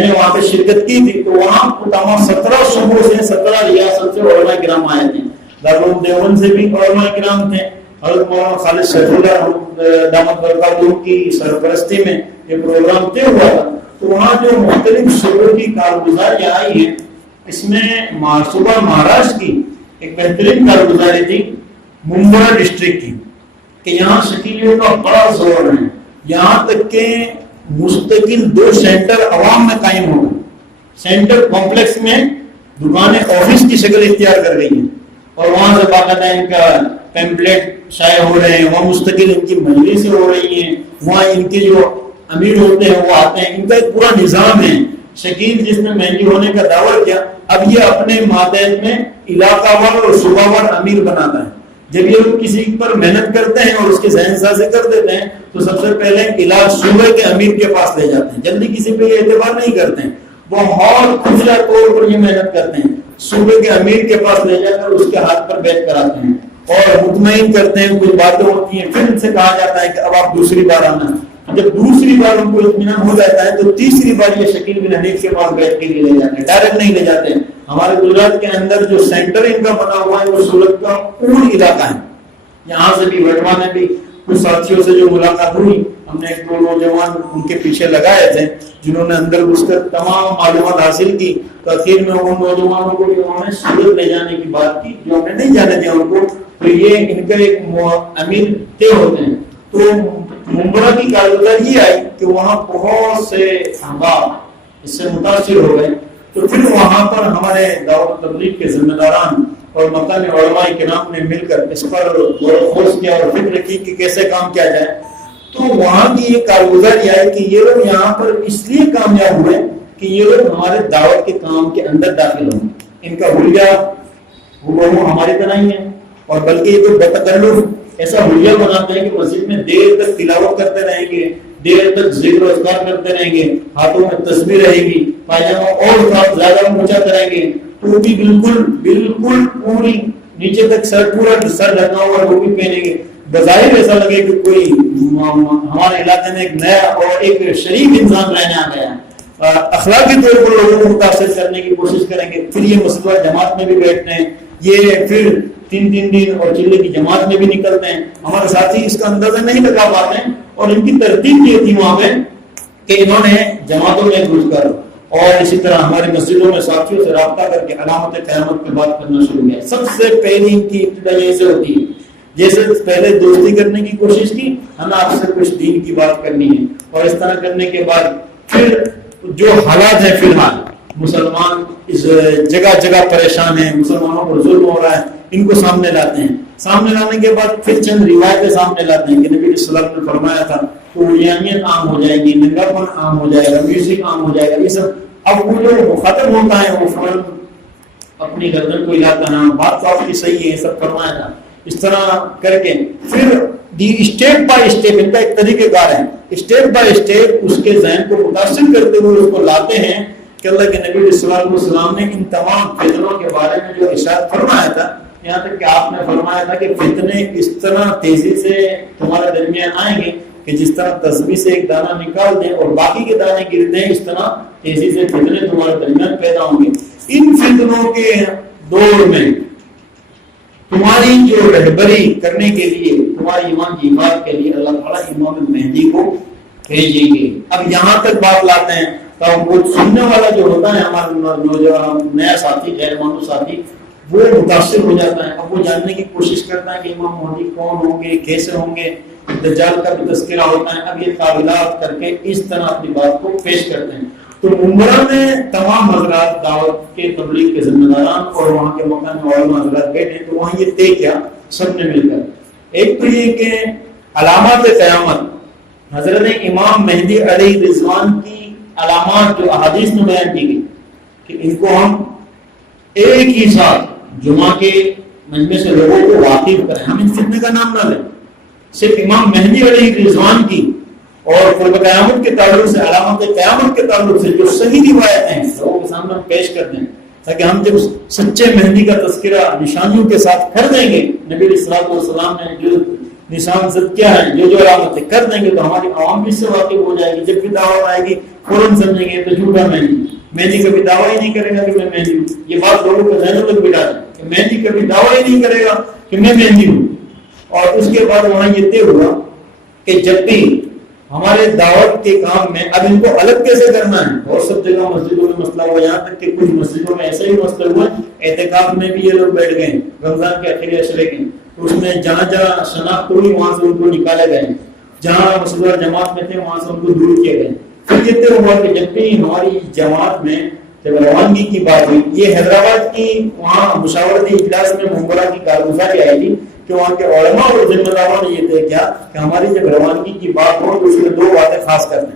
نے وہاں پہ شرکت کی تھی۔ تو وہاں تمام 17 صوبوں سے 17 ریاست سے علماء کرام آئے تھے۔ دارالعلوم دیوبند سے بھی علماء کرام تھے. حضرت مولانا خالد سیف اللہ دامت برکاتہ کی سرپرستی میں یہ پروگرام طے ہوا تھا. تو وہاں جو مختلف شعبوں کی کارگزاریاں آئی ہیں، اس میں صوبہ مہاراشٹر کی ایک بہترین کارگزاری تھی ممبرا ڈسٹرکٹ کی، کہ یہاں شکیلیوں کا بڑا زور ہے. یہاں تک کہ مستقل 2 سینٹر عوام میں قائم ہو گئے. سینٹر کمپلیکس میں دکانیں آفس کی شکل اختیار کر گئی ہیں، اور وہاں سے باقاعدہ ان کا پیمپلیٹ شائع ہو رہے ہیں، وہاں مستقل ان کی مجلسیں ہو رہی ہیں، وہاں ان کے جو امیر ہوتے ہیں وہ آتے ہیں. ان کا ایک پورا نظام ہے. شکیل جس نے مہندی ہونے کا دعویٰ کیا، اب یہ اپنے ماتحت میں علاقہ وار اور صوبہ وار امیر بناتا ہے. جب یہ لوگ کسی پر محنت کرتے ہیں اور اس کے ذہن سازی کر دیتے ہیں تو سب سے پہلے علاج صوبے کے امیر کے پاس لے جاتے ہیں. جلدی کسی پہ یہ اعتبار نہیں کرتے ہیں، بہت خفیہ طور پر یہ محنت کرتے ہیں. صوبے کے امیر کے پاس لے جا کر اس کے ہاتھ پر بیعت کراتے ہیں اور مطمئن کرتے ہیں. کچھ باتیں ہوتی ہیں، پھر ان سے کہا جاتا ہے کہ اب آپ دوسری بار آنا. جب دوسری بار ان کو اطمینان ہو جاتا ہے تو تیسری بار یہ شکیل بن حنیف کے پاس بیعت کے لیے لے جاتے ہیں، ڈائریکٹ نہیں لے جاتے ہیں. ہمارے گجرات کے اندر جو سینٹر ان کا بنا ہوا ہے وہ سورت کا پورا علاقہ ہے. یہاں سے بھی وٹوا میں بھی کچھ ساتھیوں سے جو ملاقات ہوئی، ہم نے 1-2 نوجوان ان کے پیچھے لگائے تھے جنہوں نے اندر گھس کر تمام معلومات حاصل کی. تو اخیر میں ان نوجوانوں کو بھی انہوں نے سورت لے جانے کی بات کی جو ہم نے نہیں جانے دیا ان کو. تو یہ ان کا ایک امیر طے ہوتے ہیں. تو ممبرا کی کارگزاری یہ آئی کہ وہاں بہت سے احباب اس سے متاثر ہو گئے. تو پھر وہاں پر ہمارے دعوت تبلیغ کے ذمہ داران اور مقامی علماء کرام نے مل کر اس پر غور کیا اور فکر کی کہ کیسے کام کیا جائے. تو وہاں کی یہ کارگزاری آئی کہ یہ لوگ یہاں پر اس لیے کامیاب ہوئے کہ یہ لوگ ہمارے دعوت کے کام کے اندر داخل ہوں. ان کا حلیہ وہ ہماری طرح ہی ہے، اور بلکہ یہ تو بتکلف ایسا حلیہ بناتے ہیں کہ مسجد میں دیر تک تلاوت کرتے رہیں گے، دیر تک ذکر و اذکار کرتے رہیں گے، ہاتھوں میں تسبیح رہے گی، پائجامہ اور زیادہ اونچا کریں گے، ٹوپی بالکل پوری نیچے تک سر ڈھکا ہوا ٹوپی پہنیں گے. بظاہر ایسا لگے کہ کوئی ہمارے علاقے میں ایک نیا اور ایک شریف انسان رہنے آ گیا ہے. اخلاقی طور پر لوگوں کو متاثر کرنے کی کوشش کریں گے. پھر یہ مسجد جماعت میں بھی بیٹھتے ہیں، یہ پھر 3 دن اور چلے کی جماعت میں بھی نکلتے ہیں. ہمارے ساتھی اس کا اندازہ نہیں لگا پاتے ہیں، اور ان کی ترتیب یہ تھی وہاں پہ کہ انہوں نے جماعتوں میں گھس کر اور اسی طرح ہماری مسجدوں میں ساتھیوں سے رابطہ کر کے علامت قیامت کی بات کرنا شروع کیا. سب سے پہلی ان کی ابتدا ایسے ہوتی ہے جیسے پہلے دوستی کرنے کی کوشش کی، ہمیں آپ سے کچھ دین کی بات کرنی ہے، اور اس طرح کرنے کے بعد پھر جو حالات ہیں فی الحال مسلمان اس جگہ پریشان ہیں، مسلمانوں پر ظلم ہو رہا ہے، ان کو سامنے لاتے ہیں. سامنے لانے کے بعد پھر چند روایتیں سامنے لاتے ہیں کہ نبی صلی اللہ علیہ وسلم نے فرمایا تھا قولیانیت عام ہو جائے گی، ننگاپن عام ہو جائے گا، میوزک عام ہو جائے گا. یہ سب اب وہ جو ختم ہوتا ہے وہ فوراً اپنی گردن کو ہلاتا نا، بات تو آپ کی صحیح ہے، یہ سب فرمایا تھا. اس طرح کر کے پھر اسٹیپ بائی اسٹیپ ان کا ایک طریقہ کار ہے، اسٹیپ بائی اسٹیپ اس کے ذہن کو متاثر کرتے ہوئے اس کو لاتے ہیں کہ اللہ کے نبی صلی اللہ علیہ وسلم نے ان تمام فتنوں کے بارے میں جو ارشاد فرمایا تھا، یہاں تک کہ آپ نے فرمایا تھا کہ فتنے اس طرح تیزی سے تمہارے درمیان آئیں گے کہ جس طرح تسبیح سے ایک دانہ نکال دیں اور باقی کے دانے گرتے ہیں، اس طرح تیزی سے فتنے تمہارے درمیان پیدا ہوں گے. ان فتنوں کے دور میں تمہاری جو رہبری کرنے کے لیے، تمہاری ایمان کی حفاظت کے لیے اللہ تعالیٰ امام مہدی کو بھیجیں گے. اب یہاں تک بات لاتے ہیں تو وہ سننے والا جو ہوتا ہے ہمارا نوجوان نیا ساتھی، غیر مانو ساتھی، وہ متاثر ہو جاتا ہے. اب وہ جاننے کی کوشش کرتا ہے کہ امام مہدی کون ہوں گے، کیسے ہوں گے، دجال کا بھی تذکرہ ہوتا ہے. اب یہ تعویلات کر کے اس طرح اپنی بات کو پیش کرتے ہیں. تو ممبرا میں تمام حضرات دعوت کے تبلیغ کے ذمہ داران اور وہاں کے مقامی علماء حضرات بیٹھے. تو وہاں یہ طے کیا سب نے مل کر، ایک تو یہ کہ علامات قیامت، حضرت امام مہدی علیہ رضوان کی علامات جو احادیث میں بیان کی گئی کہ ان کو ہم ایک ہی ساتھ جمعہ کے مجمع سے لوگوں کو واقف کریں. ہم ان فتنے کا نام نہ لیں، صرف امام مہدی علیہ رضوان کی اور قرب قیامت کے تعلق سے، علامات قیامت کے تعلق سے جو صحیح روایتیں ہیں لوگوں کے سامنے پیش کر دیں، تاکہ ہم جب سچے مہدی کا تذکرہ نشانیوں کے ساتھ کر دیں گے، نبی صلی اللہ علیہ وسلم نے جو نشان زد کیا ہے، جو علامتیں کر دیں گے، تو ہماری عوام بھی اس سے واقف ہو جائے گی. جب بھی دعوت آئے گی فوراً سمجھیں گے تو جھوٹا مہدی کبھی دعویٰ ہی نہیں کرے گا کہ میں مہدی ہوں. یہ بات لوگوں کو ذہنوں تک بٹھا دیں کہ تو مہندی کبھی دعویٰ ہی نہیں کرے گا کہ میں مہندی ہوں. اور اس کے بعد وہاں یہ طے ہوا کہ جب بھی ہمارے دعوت کے کام میں اب ان کو الگ کیسے کرنا ہے. اور سب جگہ مسجدوں میں مسئلہ ہوا, یہاں تک کہ کچھ مسجدوں میں ایسا ہی مسئلہ ہوا, اعتکاف میں بھی یہ لوگ بیٹھ گئے رمضان کے آخری عشرے کے, تو اس میں جہاں جہاں شناخت ہوئی وہاں سے ان کو نکالے گئے, جہاں مسجد جماعت میں تھے وہاں سے ان کو دور کیے گئے. پھر یہ طے ہوا کہ جب بھی ہماری جماعت میں جب روانگی کی بات ہوئی, یہ حیدرآباد کی وہاں مشاورتی اجلاس میں ممبرا کی کارگزاری آئی تھی کہ وہاں کے علماء اور ذمہ داروں نے یہ طے کیا کہ ہماری جب روانگی کی بات ہو تو اس میں دو باتیں خاص کرتے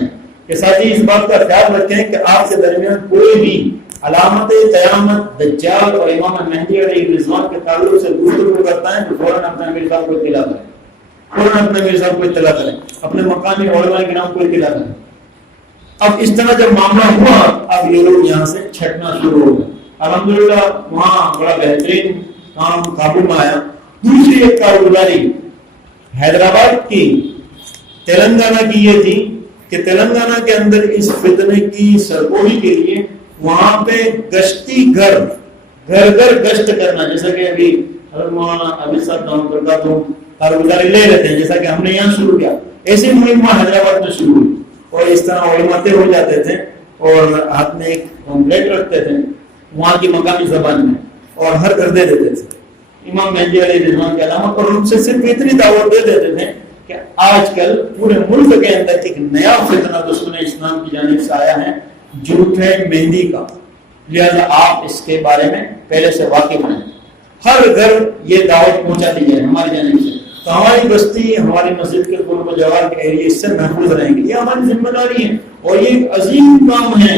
ہیں کہ ساتھی اس بات کا خیال رکھیں کہ آپ کے درمیان کوئی بھی علامت قیامت دجال اور امام مہدی علیہ الرضوان کے تعلق سے گفتگو کرتا ہے تو فوراً اپنے امیر صاحب کو اطلاع کریں, اپنے مقامی علماء کرام کو اطلاع کریں. اب اس طرح جب معاملہ ہوا, اب یہ لوگ یہاں سے چھٹنا شروع ہو گئے. الحمدللہ وہاں بڑا بہترین کام قابو میں آیا. دوسری ایک کارگزاری حیدرآباد کی تلنگانہ کی یہ تھی کہ تلنگانہ کے اندر اس فتنے کی سرگوہی کے لیے وہاں پہ گشتی گھر گشت کرنا, جیسا کہ ابھی حضرت مولانا ابھی صاحب نام کرتا تو کارگزاری لے رہتے ہیں, جیسا کہ ہم نے یہاں شروع کیا, ایسی مہم حیدرآباد میں شروع ہوئی. اور اس طرح علماء ہو جاتے تھے اور ہاتھ میں ایک پمفلیٹ رکھتے تھے وہاں کی مقامی زبان میں اور ہر گھر دے دیتے تھے امام مہدی علیہ الرضوان کے علامت, اور ان سے صرف اتنی دعوت دے دیتے تھے کہ آج کل پورے ملک کے اندر ایک نیا فتنہ دشمن اسلام کی جانب سے آیا ہے جھوٹے مہندی کا, لہذا آپ اس کے بارے میں پہلے سے واقف ہیں. ہر گھر یہ دعوت پہنچا دی جائے ہماری جانب سے, تو ہماری بستی ہماری مسجد کے قرب و جوار کے ایریے اس سے محفوظ رہیں گے. یہ ہماری ذمہ داری ہے اور یہ ایک عظیم کام ہے.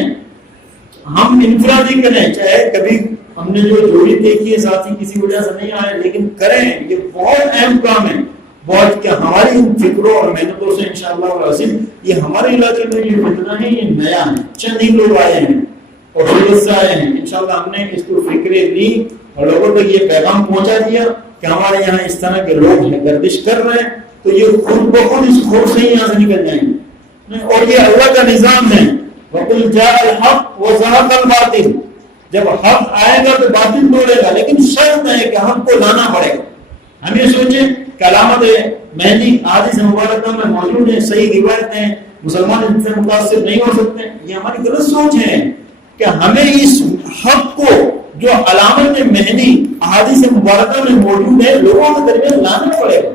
ہم انفرادی کریں, چاہے کبھی ہم نے جو جوڑی دیکھی ہے ساتھی کسی وجہ سے نہیں آئے, لیکن کریں, یہ بہت اہم کام ہے. بہت کہ ہماری ان فکروں اور محنتوں سے انشاءاللہ العظیم یہ ہمارے علاقے میں یہ فتنہ ہے, یہ نیا ہے, چند ہی لوگ آئے ہیں اور سورت سے آئے ہیں. انشاءاللہ ہم نے اس کو فکریں لی اور لوگوں تک یہ پیغام پہنچا دیا کہ ہمارے یہاں اس طرح کے لوگ ہیں گردش کر رہے ہیں, تو یہ خود بخود اس خوف سے ہی یہاں سے نکل جائیں گے. اور یہ اللہ کا نظام ہے, وَقُلْ جَاءَ الْحَقُّ وَزَهَقَ الْبَاطِلُ, جب حق آئے گا تو باطل توڑے گا, لیکن شرط ہے کہ ہم کو لانا پڑے گا. ہم یہ سوچیں کہ علامت مہندی حدیث مبارکہ میں موجود ہے, صحیح روایتیں, مسلمان ان سے متاثر نہیں ہو سکتے, یہ ہماری غلط سوچ ہے کہ ہمیں اس حق کو جو علامت مہندی احادیث مبارکہ میں موجود ہے لوگوں کے درمیان لانا پڑے گا.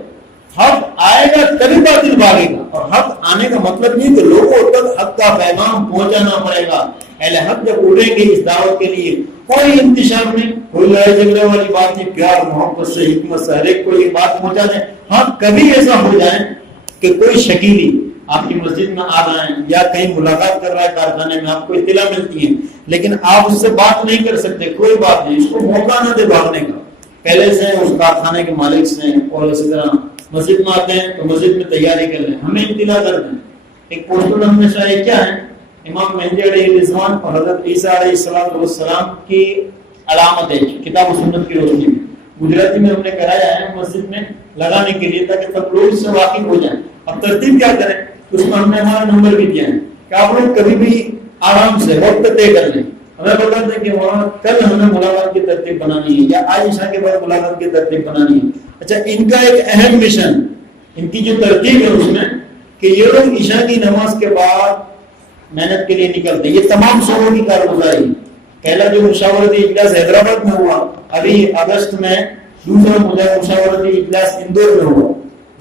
حق آئے گا تبھی باطل بھاگے گا, اور حق آنے کا مطلب نہیں کہ لوگوں تک حق کا پیغام پہنچانا پڑے گا. اہل حق جب اٹھیں گے اس دعوت کے لیے کوئی انتشار نہیں, کوئی لڑائی جھگڑے والی بات نہیں, پیار محبت سے حکمت سے ہر ایک کو یہ بات پہنچا دیں. ہاں کبھی ایسا ہو جائے کہ کوئی شکیلی آپ کی مسجد میں آ جائیں یا کہیں ملاقات کر رہا ہے کارخانے میں, آپ کو اطلاع ملتی ہے لیکن آپ اس سے بات نہیں کر سکتے, کوئی بات نہیں, اس کو موقع نہ دے بھاگنے کا. پہلے سے اس کارخانے کے مالک سے اور اسی طرح مسجد میں آتے ہیں تو مسجد میں تیاری کر لیں, ہمیں اطلاع کر دیں. ایک پوسٹر ہم نے شاید کیا ہے, امام مہدی علیہ الرضوان اور حضرت عیسیٰ علیہ السلام کی علامت ہے کتاب و سنت کی روشنی میں. گجراتی میں ہم نے کرایا ہے مسجد میں لگانے کے لیے تاکہ سب لوگ اس سے واقف ہو جائیں. اب ترتیب کیا کریں, اس میں ہم نے ہمارا نمبر بھی دیا ہے کہ آپ لوگ کبھی بھی آرام سے وقت طے کر لیں. ہمیں بتا دیں کہ وہاں کل ہمیں ملاقات کی ترتیب بنانی ہے یا آج عشاء کے بعد ملاقات کی ترتیب بنانی ہے. اچھا, ان کا ایک اہم مشن, ان کی جو ترتیب ہے اس میں کہ یہ لوگ عشاء کی نماز کے بعد محنت کے لیے نکلتے ہیں. یہ تمام شعبوں کی کارگزاری. پہلا جو مشاورتی اجلاس حیدرآباد میں ہوا, ابھی اگست میں دوسرا مشاورتی اجلاس اندور میں ہوا.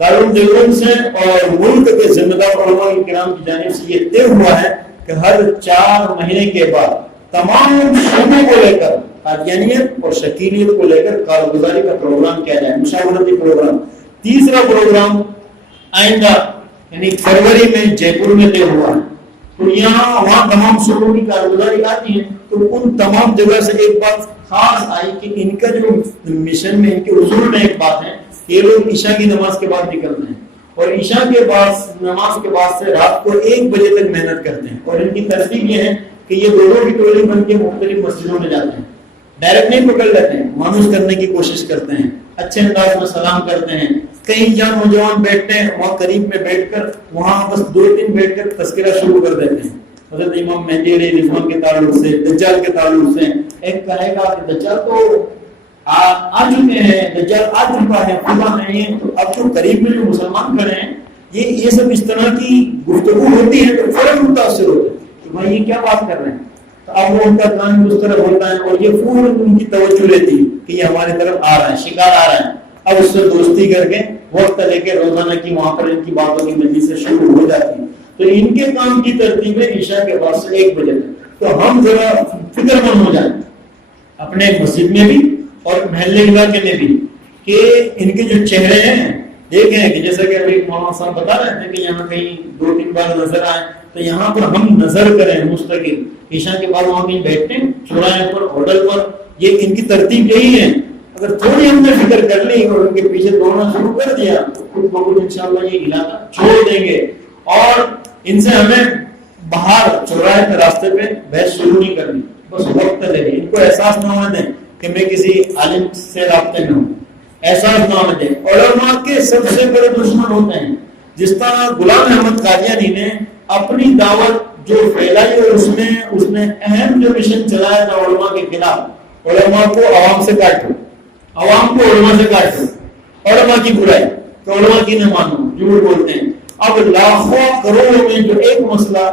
دارالعلوم دیوبند سے اور ملک کے ذمہ دار علماء کرام کی جانب سے یہ طے ہوا ہے کہ ہر 4 مہینے کے بعد تمام شعبوں کو لے کر, قادیانیت اور شکیلیت کو لے کر کارگزاری کا پروگرام کیا جائے, مشاورتی پروگرام. تیسرا پروگرام آئندہ یعنی فروری میں جے پور میں طے ہوا ہے. تو یہاں وہاں تمام شعبوں کی کارگزاری آتی ہے, تو ان تمام جگہ سے ایک بات خاص آئی کہ ان کا جو مشن میں, ان کے اصول میں ایک بات ہے, یہ لوگ عشاء کی نماز کے بعد نکلتے ہیں اور عشاء کے بعد نماز کے بعد سے رات کو 1 بجے تک محنت کرتے ہیں. اور ان کی ترتیب یہ ہے کہ یہ دونوں کی ٹولی بن کے مختلف مسجدوں میں جاتے ہیں, ڈائریکٹ نہیں پکڑ لیتے ہیں, مانوس کرنے کی کوشش کرتے ہیں, اچھے انداز میں سلام کرتے ہیں. کہیں جہاں نوجوان بیٹھتے ہیں وہاں قریب میں بیٹھ کر وہاں بس 2-3 بیٹھ کر تذکرہ شروع کر دیتے ہیں. حضرت امام مہدی علیہ السلام کے تعلق سے، دجال کے تعلق سے، ایک کہے گا کہ دجال تو آ چکے ہیں، دجال آ چکا ہے، خدا نہیں ہے، تو اب جو قریب میں جو مسلمان کھڑے ہیں یہ سب اس طرح کی گفتگو ہوتی ہے تو فوراً متاثر ہوتے ہیں کہ بھائی یہ کیا بات کر رہے ہیں، تو اب وہ ان کا کام اس طرح ہوتا ہے اور یہ فوراً ان کی توجہ رہتی ہے کہ یہ ہماری طرف آ رہا ہے، شکار آ رہا ہے، اب اس سے دوستی کر کے وقت لے کے روزانہ کی وہاں پر ان کی باتوں کی مجلس سے شروع ہو جاتی ہے. تو ان کے کام کی ترتیب ہے عشاء کے بعد سے 1 بجے تک. تو ہم ذرا فکر مند ہو جائیں اپنے مسجد میں بھی اور محلے علاقے میں بھی کہ ان کے جو چہرے ہیں دیکھیں کہ جیسا کہ ابھی مولانا صاحب بتا رہے تھے کہ یہاں کہیں 2-3 بار نظر آئے تو یہاں پر ہم نظر کریں مستقل. عشاء کے بعد وہاں کہیں بیٹھتے ہیں چوراہے پر، ہوٹل پر، یہ ان کی ترتیب یہی ہے. اگر تھوڑی ہم نے فکر کر لی اور ان کے پیچھے دوڑنا شروع کر دیا تو خود بخود انشاءاللہ یہ علاقہ چھوڑ دیں گے اور ان سے ہمیں باہر چوراہے کے راستے پہ بحث شروع نہیں کرنی، بس وقت لگے. ان کو احساس نہ ہونے دیں کہ میں کسی عالم سے رابطے میں ہوں، احساس نہ ہونے دیں. علماء کے سب سے بڑے دشمن ہوتے ہیں. جس طرح غلام احمد قادیانی نے اپنی دعوت جو پھیلائی اور اس نے اہم جو مشن چلایا تھا علماء کے خلاف، علماء کو عوام سے کاٹو، عوام کو علماء سے کاٹو، علماء کی برائی تو علماء کی نہ مانو، جھوٹ بولتے ہیں. اب لاکھوں کروڑوں میں جو ایک مسئلہ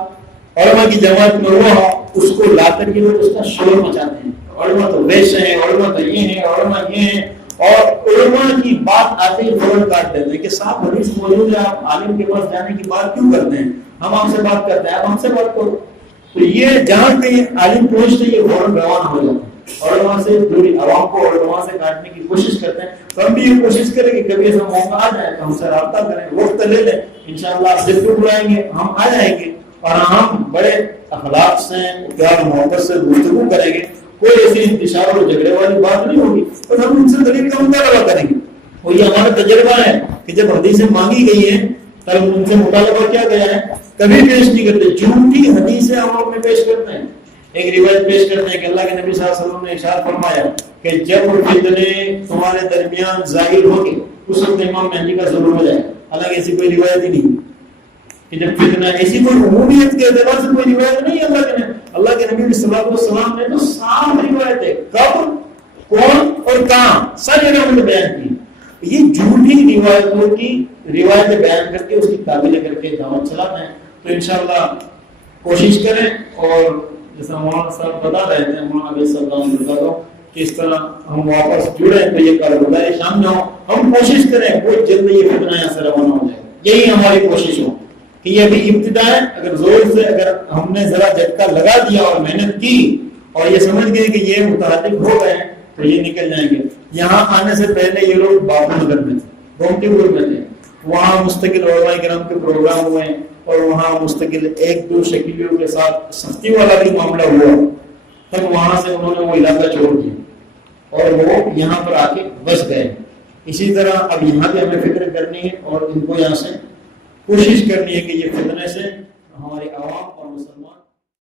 علماء کی جماعت میں ہوا اس کو لا کر کے لوگ اس کا شور مچاتے ہیں. علماء تو ویسے ہیں، علماء تو یہ ہیں، علماء یہ ہیں، اور علماء کی بات آتے ہی فوراً کاٹ دیتے ہیں کہ صاحب حدیث موجود ہے، آپ عالم کے پاس جانے کی بات کیوں کرتے ہیں؟ ہم آپ سے بات کرتے ہیں، آپ ہم سے بات کرو. تو یہ جہاں کہیں عالم پہنچتے یہ فوراً روانہ ہو جاتے ہیں. علماء سے دوری، عوام کو علماء سے کاٹنے کی کوشش کرتے ہیں. تو ہم بھی یہ کوشش کریں کہ کبھی ایسا موقع آ جائے تو ہم سے رابطہ کریں، وقت لے لیں، انشاءاللہ آپ جب بھی بلائیں گے ہم آ جائیں گے اور ہم بڑے اخلاق سے پیار محبت سے گفتگو کریں گے. کوئی ایسی انتشار اور جھگڑے والی بات نہیں ہوگی اور ہم ان سے دلیل کا مطالبہ کریں گے. اور یہ ہمارا تجربہ ہے کہ جب حدیثیں مانگی گئی ہیں تب ان سے مطالبہ کیا گیا ہے، کبھی پیش نہیں کرتے. جھوٹی حدیثیں ہم اپنے پیش کرتے ہیں. ایک روایت پیش کرتے ہیں کہ اللہ کے نبی صلی اللہ علیہ وسلم نے ارشاد فرمایا کہ جب فتنے تمہارے درمیان ظاہر ہوں گے اس وقت امام مہدی کا ظہور ہو جائے. حالانکہ ایسی کوئی روایت ہی نہیں کہ جب فتنہ، ایسی کوئی عمومیت کے اعتبار سے کوئی روایت نہیں ہے. اللہ کے نبی صلی اللہ علیہ وسلم نے تو صاف روایت ہے کب، کون اور کہاں ساری جگہ میں بیان کی. یہ جھوٹی روایتوں کی روایتیں بیان کر کے اس کی تعبیریں کر کے دعوت چلاتے ہیں. تو انشاءاللہ کوشش کریں اور جیسا مولانا صاحب بتا رہے تھے، مولانا علیہ السلام بتا دو کہ اس طرح ہم واپس جڑیں تو یہ کارگزاری شامل ہو. ہم کوشش کریں بہت جلد یہ فتنہ یہاں سے روانہ ہو جائے. یہی ہماری کوشش ہو کہ یہ ابھی ابتدا ہے. اگر زور سے اگر ہم نے ذرا جھٹکا لگا دیا اور محنت کی اور یہ سمجھ گئے کہ یہ متحرک ہو گئے تو یہ نکل جائیں گے. یہاں آنے سے پہلے یہ لوگ باپو نگر میں تھے، گومتی پور میں تھے. وہاں مستقل علماء کرام کے پروگرام ہوئے اور وہاں مستقل 1-2 شکیلیوں کے ساتھ سختی والا بھی معاملہ ہوا. تب وہاں سے انہوں نے وہ علاقہ چھوڑ دیا اور وہ یہاں پر آ کے بس گئے. اسی طرح اب یہاں بھی ہمیں فکر کرنی ہے اور ان کو یہاں سے کوشش کرنی ہے کہ یہ فتنے سے ہمارے عوام اور مسلمان